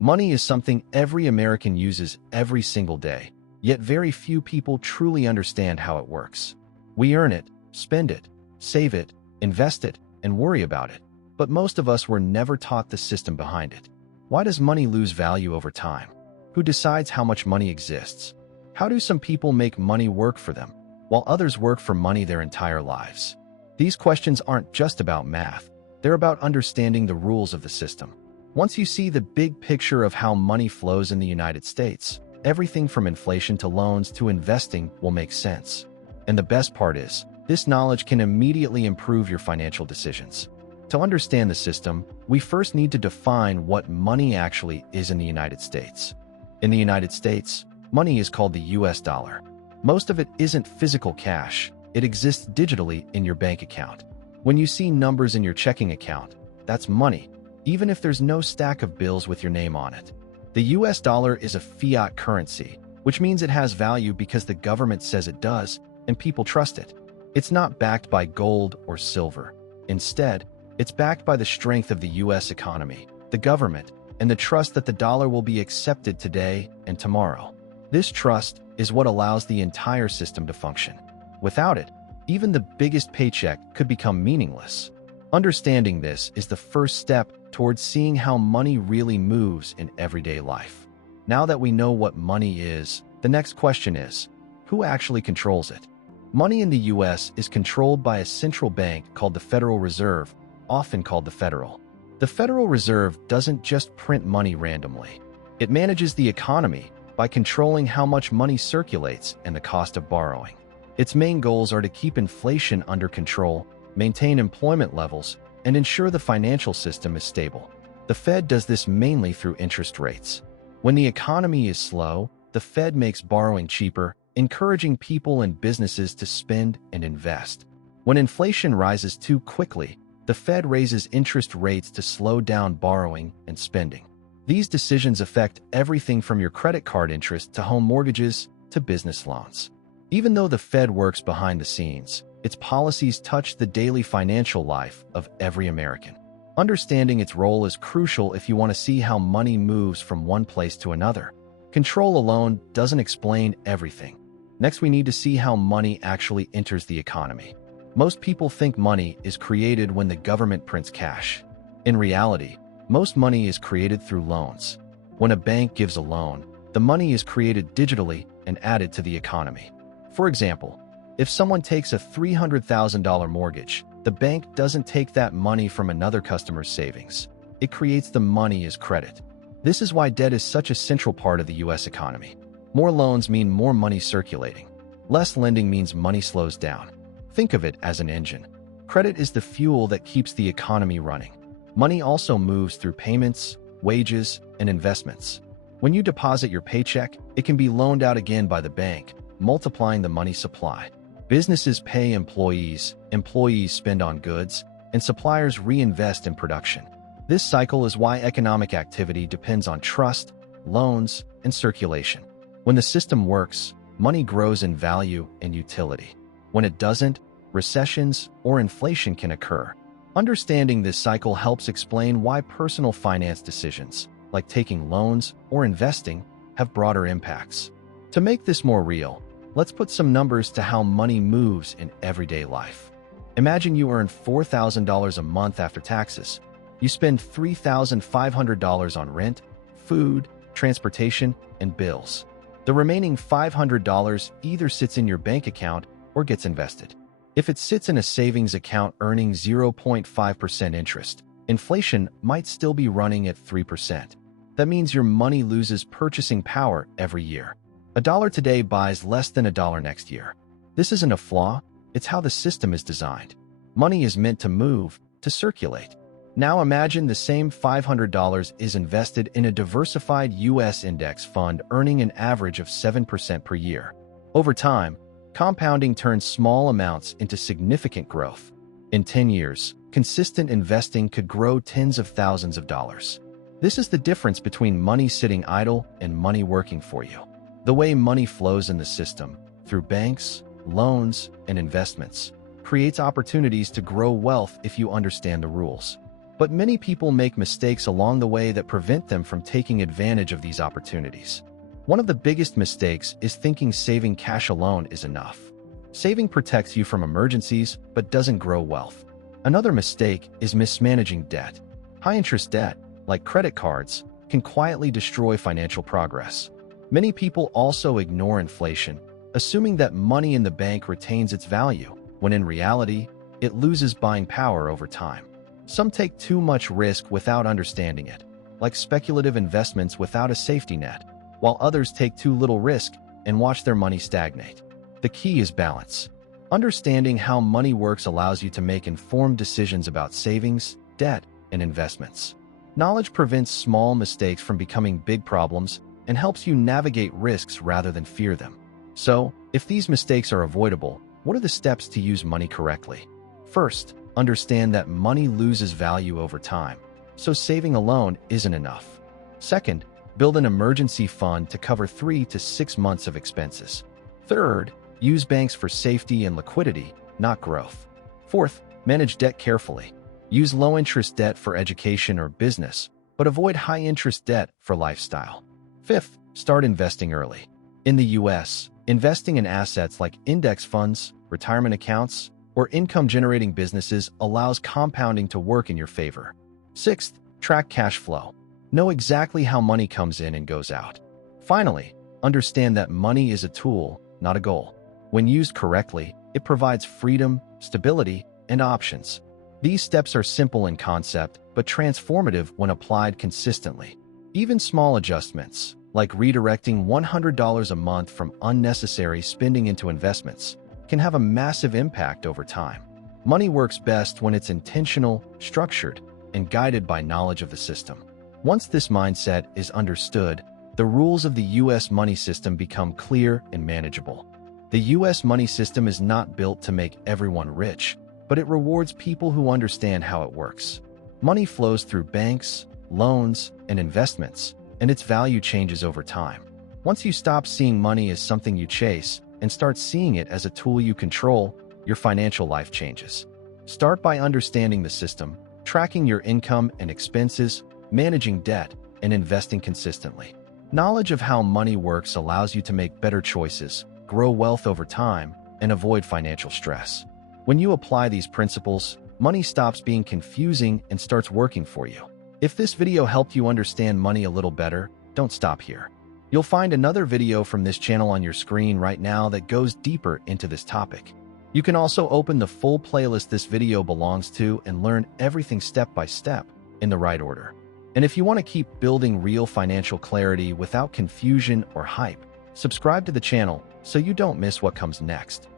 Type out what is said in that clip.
Money is something every American uses every single day, yet very few people truly understand how it works. We earn it, spend it, save it, invest it, and worry about it, but most of us were never taught the system behind it. Why does money lose value over time? Who decides how much money exists? How do some people make money work for them, while others work for money their entire lives? These questions aren't just about math, they're about understanding the rules of the system. Once you see the big picture of how money flows in the United States, everything from inflation to loans to investing will make sense. And the best part is, this knowledge can immediately improve your financial decisions. To understand the system, we first need to define what money actually is in the United States. In the United States, money is called the US dollar. Most of it isn't physical cash, it exists digitally in your bank account. When you see numbers in your checking account, that's money, even if there's no stack of bills with your name on it. The US dollar is a fiat currency, which means it has value because the government says it does, and people trust it. It's not backed by gold or silver. Instead, it's backed by the strength of the US economy, the government, and the trust that the dollar will be accepted today and tomorrow. This trust is what allows the entire system to function. Without it, even the biggest paycheck could become meaningless. Understanding this is the first step towards seeing how money really moves in everyday life. Now that we know what money is, the next question is, who actually controls it? Money in the US is controlled by a central bank called the Federal Reserve, often called the Federal. The Federal Reserve doesn't just print money randomly. It manages the economy by controlling how much money circulates and the cost of borrowing. Its main goals are to keep inflation under control, maintain employment levels, and ensure the financial system is stable. The Fed does this mainly through interest rates. When the economy is slow, the Fed makes borrowing cheaper, encouraging people and businesses to spend and invest. When inflation rises too quickly, the Fed raises interest rates to slow down borrowing and spending. These decisions affect everything from your credit card interest to home mortgages to business loans. Even though the Fed works behind the scenes, its policies touch the daily financial life of every American. Understanding its role is crucial if you want to see how money moves from one place to another. Control alone doesn't explain everything. Next, we need to see how money actually enters the economy. Most people think money is created when the government prints cash. In reality, most money is created through loans. When a bank gives a loan, the money is created digitally and added to the economy. For example, if someone takes a $300,000 mortgage, the bank doesn't take that money from another customer's savings. It creates the money as credit. This is why debt is such a central part of the US economy. More loans mean more money circulating. Less lending means money slows down. Think of it as an engine. Credit is the fuel that keeps the economy running. Money also moves through payments, wages, and investments. When you deposit your paycheck, it can be loaned out again by the bank, multiplying the money supply. Businesses pay employees, employees spend on goods, and suppliers reinvest in production. This cycle is why economic activity depends on trust, loans, and circulation. When the system works, money grows in value and utility. When it doesn't, recessions or inflation can occur. Understanding this cycle helps explain why personal finance decisions, like taking loans or investing, have broader impacts. To make this more real, let's put some numbers to how money moves in everyday life. Imagine you earn $4,000 a month after taxes. You spend $3,500 on rent, food, transportation, and bills. The remaining $500 either sits in your bank account or gets invested. If it sits in a savings account earning 0.5% interest, inflation might still be running at 3%. That means your money loses purchasing power every year. A dollar today buys less than a dollar next year. This isn't a flaw, it's how the system is designed. Money is meant to move, to circulate. Now imagine the same $500 is invested in a diversified US index fund earning an average of 7% per year. Over time, compounding turns small amounts into significant growth. In 10 years, consistent investing could grow tens of thousands of dollars. This is the difference between money sitting idle and money working for you. The way money flows in the system, through banks, loans, and investments, creates opportunities to grow wealth if you understand the rules. But many people make mistakes along the way that prevent them from taking advantage of these opportunities. One of the biggest mistakes is thinking saving cash alone is enough. Saving protects you from emergencies but doesn't grow wealth. Another mistake is mismanaging debt. High-interest debt, like credit cards, can quietly destroy financial progress. Many people also ignore inflation, assuming that money in the bank retains its value, when in reality, it loses buying power over time. Some take too much risk without understanding it, like speculative investments without a safety net, while others take too little risk and watch their money stagnate. The key is balance. Understanding how money works allows you to make informed decisions about savings, debt, and investments. Knowledge prevents small mistakes from becoming big problems and helps you navigate risks rather than fear them. So, if these mistakes are avoidable, what are the steps to use money correctly? First, understand that money loses value over time, so saving alone isn't enough. Second, build an emergency fund to cover 3 to 6 months of expenses. Third, use banks for safety and liquidity, not growth. Fourth, manage debt carefully. Use low-interest debt for education or business, but avoid high-interest debt for lifestyle. Fifth, start investing early. In the US, investing in assets like index funds, retirement accounts, or income-generating businesses allows compounding to work in your favor. Sixth, track cash flow. Know exactly how money comes in and goes out. Finally, understand that money is a tool, not a goal. When used correctly, it provides freedom, stability, and options. These steps are simple in concept, but transformative when applied consistently. Even small adjustments, like redirecting $100 a month from unnecessary spending into investments, can have a massive impact over time. Money works best when it's intentional, structured, and guided by knowledge of the system. Once this mindset is understood, the rules of the U.S. money system become clear and manageable. The U.S. money system is not built to make everyone rich, but it rewards people who understand how it works. Money flows through banks, loans, and investments, and its value changes over time. Once you stop seeing money as something you chase and start seeing it as a tool you control, your financial life changes. Start by understanding the system, tracking your income and expenses, managing debt, and investing consistently. Knowledge of how money works allows you to make better choices, grow wealth over time, and avoid financial stress. When you apply these principles, money stops being confusing and starts working for you. If this video helped you understand money a little better, don't stop here. You'll find another video from this channel on your screen right now that goes deeper into this topic. You can also open the full playlist this video belongs to and learn everything step by step in the right order. And if you want to keep building real financial clarity without confusion or hype, subscribe to the channel so you don't miss what comes next.